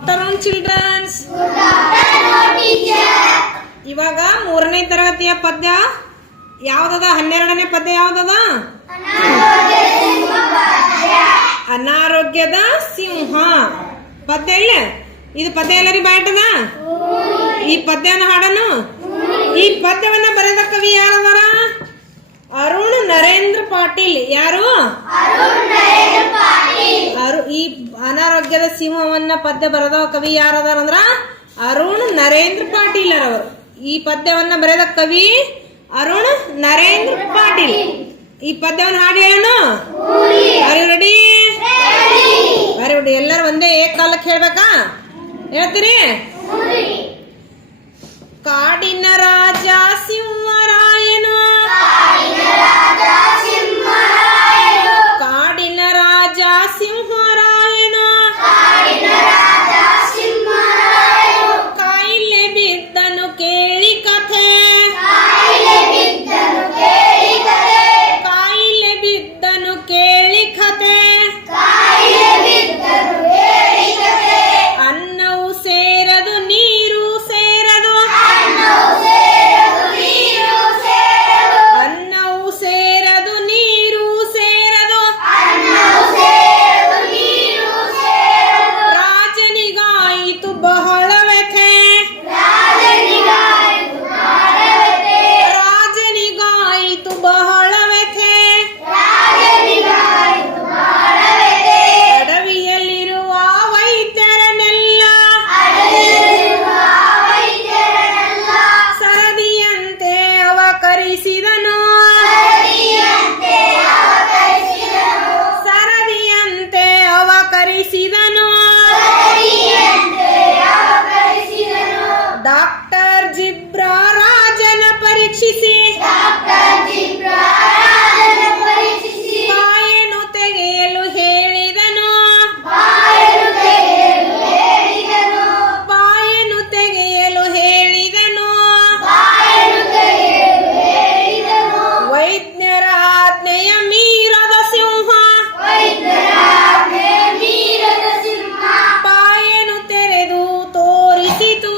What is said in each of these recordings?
afternoon childrens. ಇವಾಗ 3ನೇ ತರಗತಿಯ ಪದ್ಯ ಯಾವುದದ? 12ನೇ ಪದ್ಯ ಯಾವುದದ? ಅನಾರೋಗ್ಯದ ಸಿಂಹ ಪದ್ಯ ಇಲ್ಲ. ಇದು ಪದ್ಯ ಎಲ್ಲರಿ ಬಾಯ್ಟದ. ಈ ಪದ್ಯನ ಹಾಡನು. ಈ ಪದ್ಯವನ್ನ ಬರೆದ ಕವಿ ಯಾರದಾರ? ಅರುಣ್ ನರೇಂದ್ರ ಪಾಟೀಲ್. ಯಾರು? ಈ ಅನಾರೋಗ್ಯದ ಸಿಂಹವನ್ನ ಪದ್ಯ ಬರೆದ ಕವಿ ಯಾರದಾರ ಅಂದ್ರ ಅರುಣ್ ನರೇಂದ್ರ ಪಾಟೀಲ್ ಅವರು. ಈ ಪದ್ಯವನ್ನ ಬರೆದ ಕವಿ ಅರುಣ್ ನರೇಂದ್ರ ಪಾಟೀಲ್. ಈ ಪದ್ಯವನ್ನು ಹಾಡಿ ಹೇಳನು. ರೆಡಿ? Very good. ಎಲ್ಲರೂ ಒಂದೇ ಏಕಾಲಕ್ಕೆ ಹೇಳ್ಬೇಕಾ? ಹೇಳ್ತೀರಿ? ಕಾಡಿನ ರಾಜ ಸಿಂಹರಾಯನು, ಕಾಡಿನ ರಾಜ ಸಿಂಹರಾಯನು, ಕಾಯಿಲೆ ಬಿದ್ದನು ಕೇಳಿ ಕಥೆ, ಕಾಯಿಲೆ ಬಿದ್ದನು ಕೇಳಿ ಕಥೆ, ಅನ್ನವು ಸೇರದು ನೀರು ಸೇರದು, ಅನ್ನವು ಸೇರದು ನೀರು ಸೇರದು, ರಾಜನಿಗಾಯಿತು ಬಹಳ ವ್ಯಥೆ, ರಾಜನಿಗಾಯಿತು ಬಹಳ ವ್ಯಥೆ, ಅಡವಿಯಲ್ಲಿರುವ ವೈದ್ಯರನ್ನೆಲ್ಲ ಸರದಿಯಂತೆ ಅವಕರಿಸಿದನು, ಸರದಿಯಂತೆ ಅವಕರಿಸಿದನು. ಡಾಕ್ಟರ್ ಜಿಬ್ರಾ ರಾಜನ ಪರೀಕ್ಷಿಸಿ ಬಾಯನ್ನು ತೆಗೆಯಲು ಹೇಳಿದನು, ಬಾಯನ್ನು ತೆಗೆಯಲು ಹೇಳಿದನು. ವೈದ್ಯರ ಆಜ್ಞೆಯ ಮೀರದ ಸಿಂಹ ಬಾಯನ್ನು ತೆರೆದು ತೋರಿಸಿತು,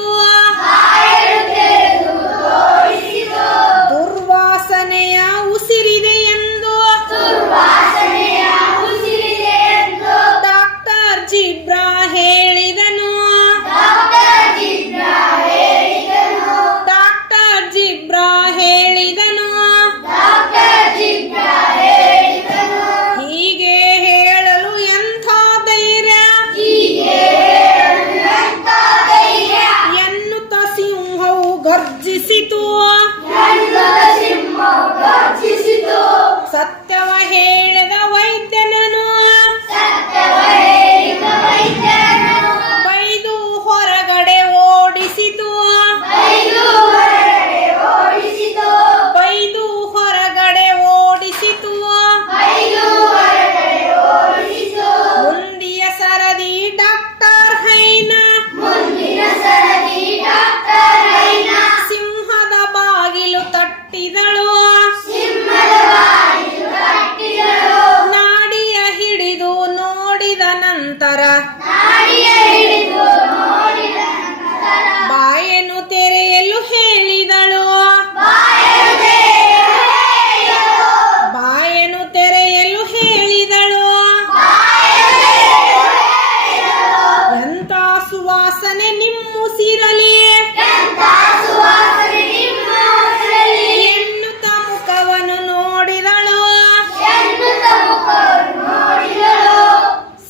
ದುರ್ವಾಸನೆಯ ಉಸಿರಿದೆ ಎಂದು ಡಾಕ್ಟರ್ ಜಿಬ್ರಾ ಹೇಳಿದನು, ಡಾಕ್ಟರ್ ಜಿಬ್ರಾ ಹೇಳಿದನು. ಹೀಗೆ ಹೇಳಲು ಎಂಥ ಧೈರ್ಯ ಎನ್ನುತ್ತ ಸಿಂಹವು ಗರ್ಜಿಸಿತು, ಸತ್ಯವ ಹೇಳಿದ ವೈದ್ಯನನು ಬೈದು ಹೊರಗಡೆ ಓಡಿಸಿತು, ಬೈದು ಹೊರಗಡೆ ಓಡಿಸಿತು. ಮುಂದಿಯ ಸರದಿ ಡಾಕ್ಟರ್ ಹೈನ ಸಿಂಹದ ಬಾಗಿಲು ತಟ್ಟಿದಳು, ನಾಡಿಯ ಹಿಡಿದು ನೋಡಿದ ನಂತರ ಬಾಯನ್ನು ತೆರೆಯಲು ಹೇಳಿದಳು, ಬಾಯನ್ನು ತೆರೆಯಲು ಹೇಳಿದಳು. ಎಂತ ಸುವಾಸನೆ ನಿಮ್ಮುಸಿರಲಿ ಎನ್ನುತ್ತ ಮುಖವನ್ನು ನೋಡಿದಳು.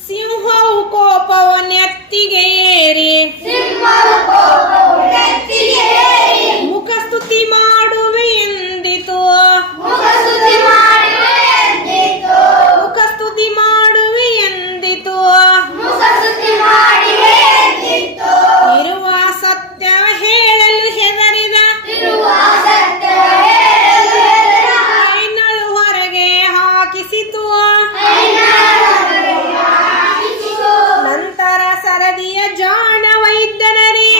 ಸಿಂಹವು ಕೋಪವನ್ನೆತ್ತಿಗೆ ಏರಿ ಮುಖಸ್ತುತಿ ಮಾಡುವೆ ಎಂದಿತು, ಮುಖಸ್ತುತಿ ಮಾಡುವೆ ಎಂದಿತು. ಇರುವ ಸತ್ಯವ ಹೇಳಲು ಹೆದರಿದ ಐನಳು ಹೊರಗೆ ಹಾಕಿಸಿತು. ನಂತರ ಸರದಿಯ ಜಾಣ ವೈದ್ಯನರಿ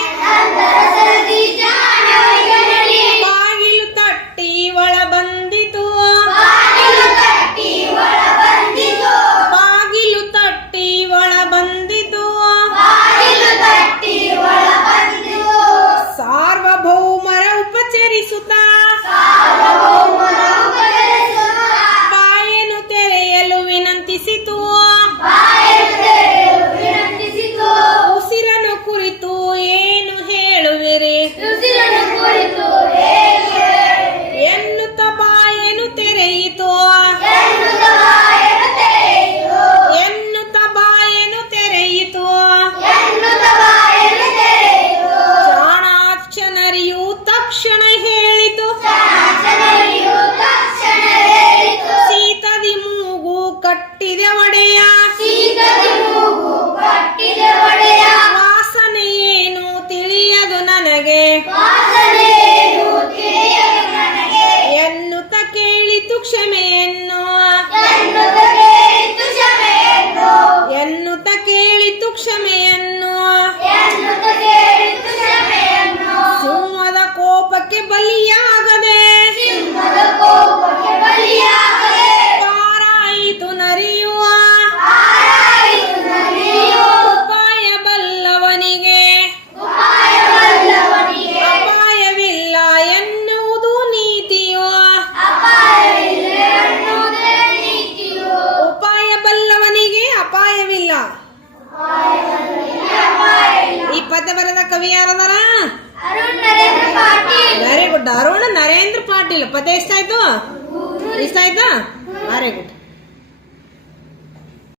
ಬಾಗಿಲು ತಟ್ಟಿ ಒಳ ಬಂದಿತು, ಬಾಗಿಲು ತಟ್ಟಿ ಒಳ ಬಂದಿತು. ಪದ್ಯ ಬರೆದ ಕವಿ ಯಾರದಾರ? ಅರುಣ್ ನರೇಂದ್ರ ಪಾಟೀಲ್. Very good. ಅರುಣ್ ನರೇಂದ್ರ ಪಾಟೀಲ್. ಪದ್ಯ ಎಷ್ಟಾಯ್ತು? ಇಷ್ಟ ಆಯ್ತಾ? Very good.